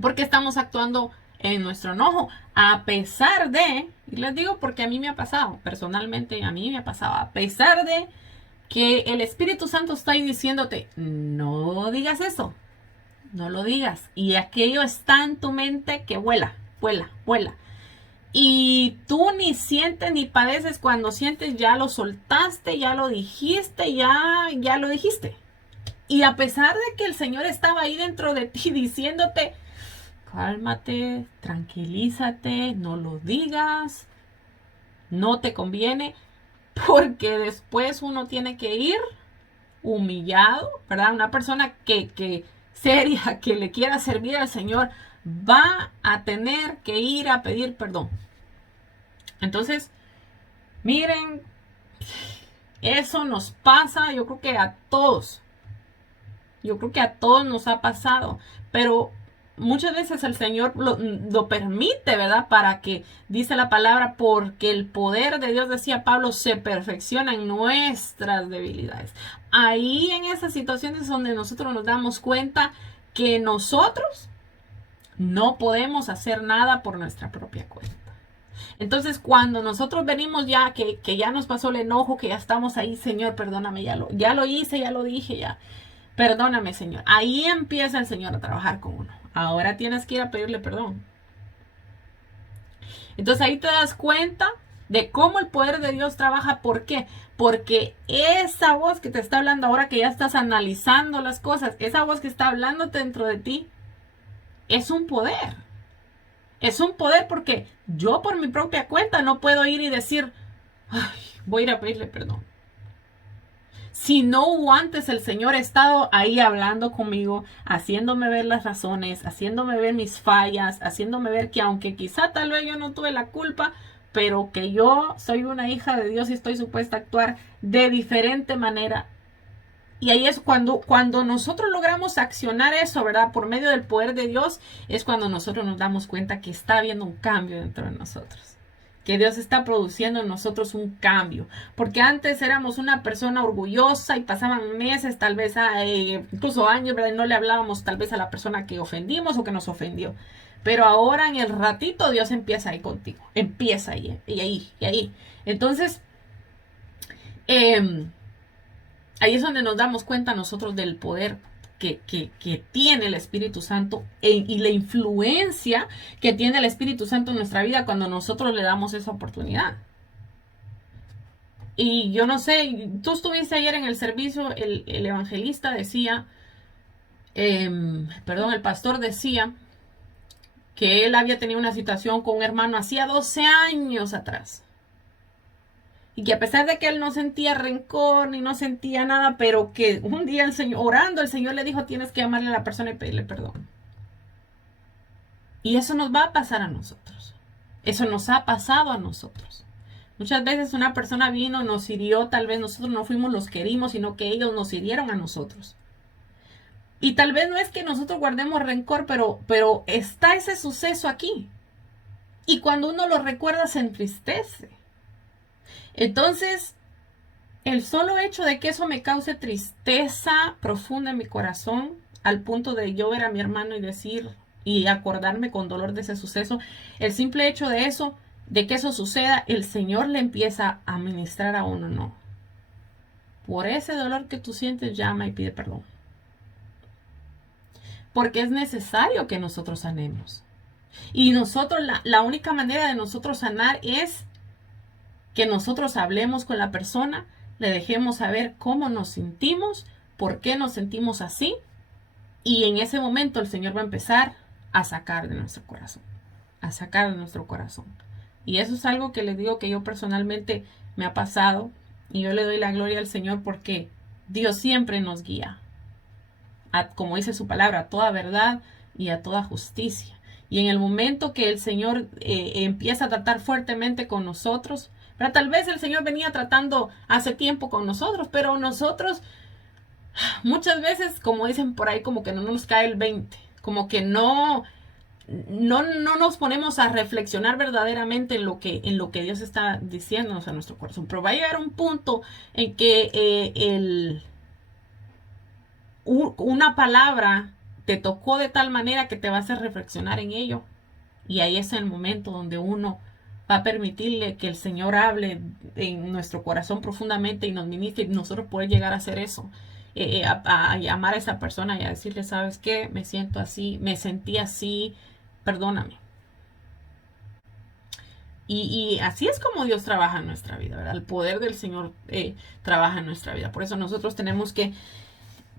Porque estamos actuando en nuestro enojo, a pesar de, y les digo porque a mí me ha pasado, personalmente a mí me ha pasado, a pesar de que el Espíritu Santo está ahí diciéndote, no digas eso, no lo digas, y aquello está en tu mente que vuela. Y tú ni sientes ni padeces, cuando sientes ya lo soltaste, ya lo dijiste, ya lo dijiste. Y a pesar de que el Señor estaba ahí dentro de ti diciéndote, cálmate, tranquilízate, no lo digas, no te conviene, porque después uno tiene que ir humillado, ¿verdad? Una persona que seria, que le quiera servir al Señor, va a tener que ir a pedir perdón. Entonces, miren, eso nos pasa, yo creo que a todos. Yo creo que a todos nos ha pasado, pero muchas veces el Señor lo permite, ¿verdad? Para que, dice la palabra, porque el poder de Dios, decía Pablo, se perfecciona en nuestras debilidades. Ahí en esas situaciones donde nosotros nos damos cuenta que nosotros no podemos hacer nada por nuestra propia cuenta. Entonces, cuando nosotros venimos ya, que ya nos pasó el enojo, que ya estamos ahí, Señor, perdóname, ya lo hice, ya lo dije, ya. Perdóname, Señor. Ahí empieza el Señor a trabajar con uno. Ahora tienes que ir a pedirle perdón. Entonces ahí te das cuenta de cómo el poder de Dios trabaja. ¿Por qué? Porque esa voz que te está hablando ahora, que ya estás analizando las cosas, esa voz que está hablándote dentro de ti, es un poder. Es un poder porque yo por mi propia cuenta no puedo ir y decir, ay, voy a ir a pedirle perdón. Si no hubo antes el Señor estado ahí hablando conmigo, haciéndome ver las razones, haciéndome ver mis fallas, haciéndome ver que aunque quizá tal vez yo no tuve la culpa, pero que yo soy una hija de Dios y estoy supuesta a actuar de diferente manera. Y ahí es cuando nosotros logramos accionar eso, ¿verdad? Por medio del poder de Dios, es cuando nosotros nos damos cuenta que está habiendo un cambio dentro de nosotros. Que Dios está produciendo en nosotros un cambio. Porque antes éramos una persona orgullosa y pasaban meses, tal vez incluso años, ¿verdad? Y no le hablábamos tal vez a la persona que ofendimos o que nos ofendió. Pero ahora en el ratito Dios empieza ahí contigo. Empieza ahí, y ahí, y ahí. Entonces, ahí es donde nos damos cuenta nosotros del poder que tiene el Espíritu Santo y la influencia que tiene el Espíritu Santo en nuestra vida cuando nosotros le damos esa oportunidad. Y yo no sé, tú estuviste ayer en el servicio, el evangelista decía, el pastor decía que él había tenido una situación con un hermano hacía 12 años atrás. Y que a pesar de que él no sentía rencor ni no sentía nada, pero que un día el Señor, orando, el Señor le dijo, tienes que llamarle a la persona y pedirle perdón. Y eso nos va a pasar a nosotros. Eso nos ha pasado a nosotros. Muchas veces una persona vino, nos hirió, tal vez nosotros no fuimos los que herimos, sino que ellos nos hirieron a nosotros. Y tal vez no es que nosotros guardemos rencor, pero está ese suceso aquí. Y cuando uno lo recuerda se entristece. Entonces, el solo hecho de que eso me cause tristeza profunda en mi corazón, al punto de yo ver a mi hermano y decir y acordarme con dolor de ese suceso, el simple hecho de eso, de que eso suceda, el Señor le empieza a ministrar a uno, no. Por ese dolor que tú sientes, llama y pide perdón. Porque es necesario que nosotros sanemos. Y nosotros, la única manera de nosotros sanar es que nosotros hablemos con la persona, le dejemos saber cómo nos sentimos, por qué nos sentimos así, y en ese momento el Señor va a empezar a sacar de nuestro corazón, a sacar de nuestro corazón. Y eso es algo que les digo que yo personalmente me ha pasado, y yo le doy la gloria al Señor porque Dios siempre nos guía, como dice su palabra, a toda verdad y a toda justicia. Y en el momento que el Señor empieza a tratar fuertemente con nosotros, pero tal vez el Señor venía tratando hace tiempo con nosotros, pero nosotros muchas veces, como dicen por ahí, como que no nos cae el 20, como que no nos ponemos a reflexionar verdaderamente en lo que Dios está diciéndonos a nuestro corazón. Pero va a llegar un punto en que una palabra te tocó de tal manera que te va a hacer reflexionar en ello. Y ahí es el momento donde uno va a permitirle que el Señor hable en nuestro corazón profundamente y nos ministre y nosotros poder llegar a hacer eso. A llamar a esa persona y a decirle, ¿sabes qué? Me siento así, me sentí así, perdóname. Y así es como Dios trabaja en nuestra vida, ¿verdad? El poder del Señor trabaja en nuestra vida. Por eso nosotros tenemos que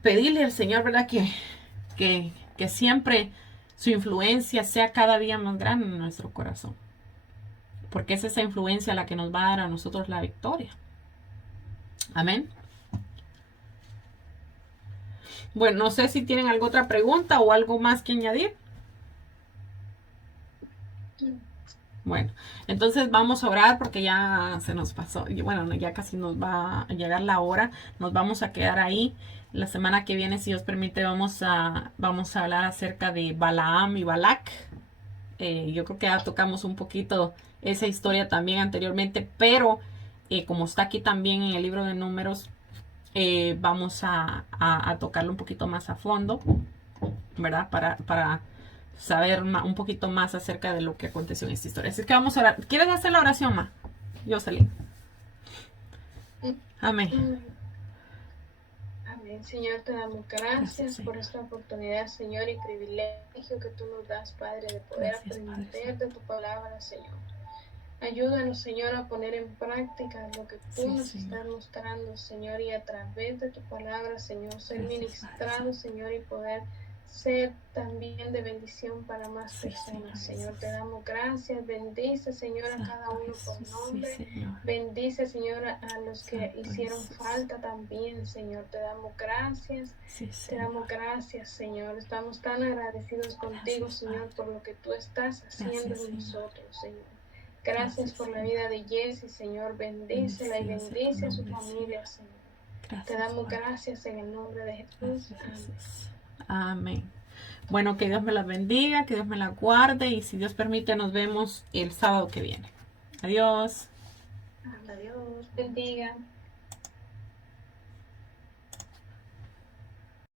pedirle al Señor, ¿verdad? Que siempre su influencia sea cada día más grande en nuestro corazón. Porque es esa influencia la que nos va a dar a nosotros la victoria. Amén. Bueno, no sé si tienen alguna otra pregunta o algo más que añadir. Bueno, entonces vamos a orar porque ya se nos pasó. Bueno, ya casi nos va a llegar la hora. Nos vamos a quedar ahí. La semana que viene, si Dios permite, vamos a hablar acerca de Balaam y Balac. Yo creo que ya tocamos un poquito esa historia también anteriormente, pero como está aquí también en el libro de Números, vamos a tocarlo un poquito más a fondo, ¿verdad? Para saber un poquito más acerca de lo que aconteció en esta historia. Así que vamos a orar. ¿Quieres hacer la oración, Ma? Jocelyn. Amén. Amén, Señor, te damos gracias por esta oportunidad, Señor, y privilegio que tú nos das, Padre, de poder aprender de tu palabra, Señor. Ayúdanos, Señor, a poner en práctica lo que tú nos estás mostrando, Señor, y a través de tu palabra, Señor, ser ministrado, Señor, y poder ser también de bendición para más Sí, personas, Señor Señor. Te damos gracias. Bendice, Señor, a cada Santo uno por Jesús, nombre. sí, Señor. Bendice, Señor, a los que Santo hicieron Jesús. falta también, Señor. Te damos gracias. Sí, Te Señor. damos gracias, Señor. Estamos tan agradecidos contigo, Gracias, Señor, Padre. por lo que tú estás haciendo Gracias, en Señor. nosotros, Señor. Gracias Gracias, por la Señor. vida de Jessie, Señor. Bendícela y Bendecido sea tu bendice a su nombre, Señor. familia, Señor. Te Gracias, damos Padre. gracias en el nombre de Jesús. Gracias, Amén. Jesús. Amén. Bueno, que Dios me la bendiga, que Dios me la guarde y si Dios permite nos vemos el sábado que viene. Adiós. Adiós. Bendiga.